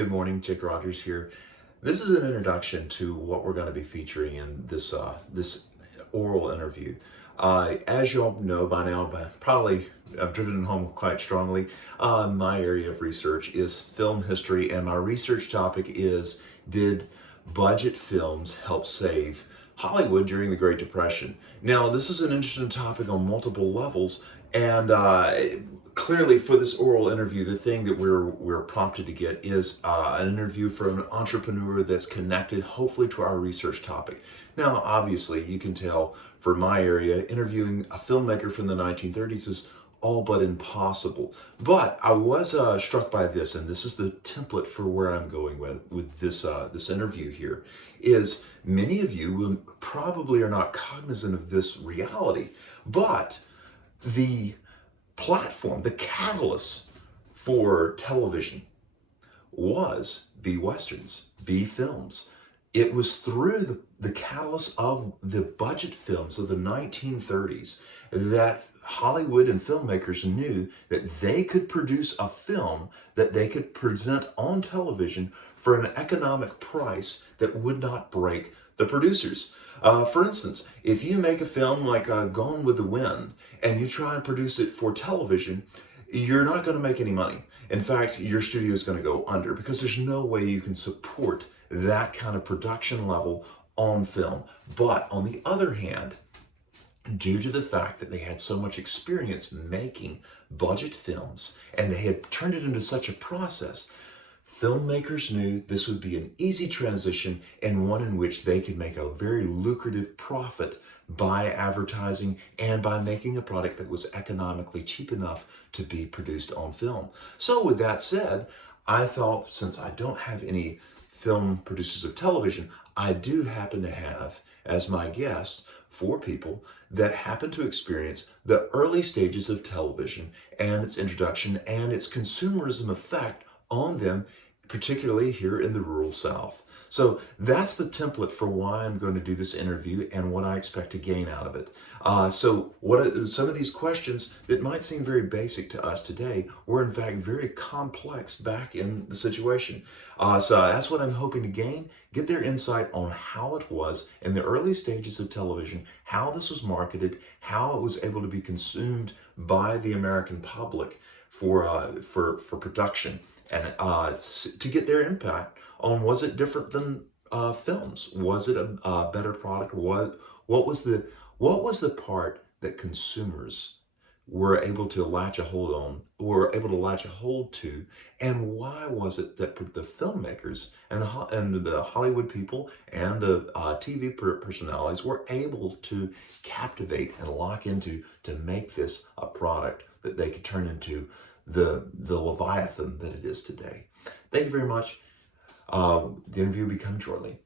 Good morning, Jake Rogers here. This is an introduction to what we're going to be featuring in this oral interview. As you all know by now, but probably I've driven it home quite strongly. My area of research is film history, and my research topic is: did budget films help save Hollywood during the Great Depression? Now, this is an interesting topic on multiple levels, and clearly for this oral interview, the thing that we're prompted to get is an interview from an entrepreneur that's connected, hopefully, to our research topic. Now, obviously, you can tell for my area, interviewing a filmmaker from the 1930s is all but impossible. But I was struck by this, and this is the template for where I'm going with this interview here. Is many of you will probably are not cognizant of this reality, but the platform, the catalyst for television was B Westerns, B films. It was through the catalyst of the budget films of the 1930s that Hollywood and filmmakers knew that they could produce a film that they could present on television for an economic price that would not break the producers. For instance, if you make a film like Gone with the Wind and you try and produce it for television, you're not going to make any money. In fact, your studio is going to go under because there's no way you can support that kind of production level on film. But on the other hand, due to the fact that they had so much experience making budget films and they had turned it into such a process, filmmakers knew this would be an easy transition and one in which they could make a very lucrative profit by advertising and by making a product that was economically cheap enough to be produced on film. So with that said, I thought, since I don't have any film producers of television, I do happen to have as my guests 4 people that happen to experience the early stages of television and its introduction and its consumerism effect on them, particularly here in the rural South. So that's the template for why I'm going to do this interview and what I expect to gain out of it. So what are some of these questions that might seem very basic to us today were in fact very complex back in the situation. So that's what I'm hoping to gain, get their insight on how it was in the early stages of television, how this was marketed, how it was able to be consumed by the American public for production, and to get their impact on, was it different than films? Was it a better product? What was the part that consumers were able to latch a hold to, and why was it that the filmmakers and the Hollywood people and the TV personalities were able to captivate and lock into to make this a product that they could turn into the Leviathan that it is today? Thank you very much. The interview will be coming shortly.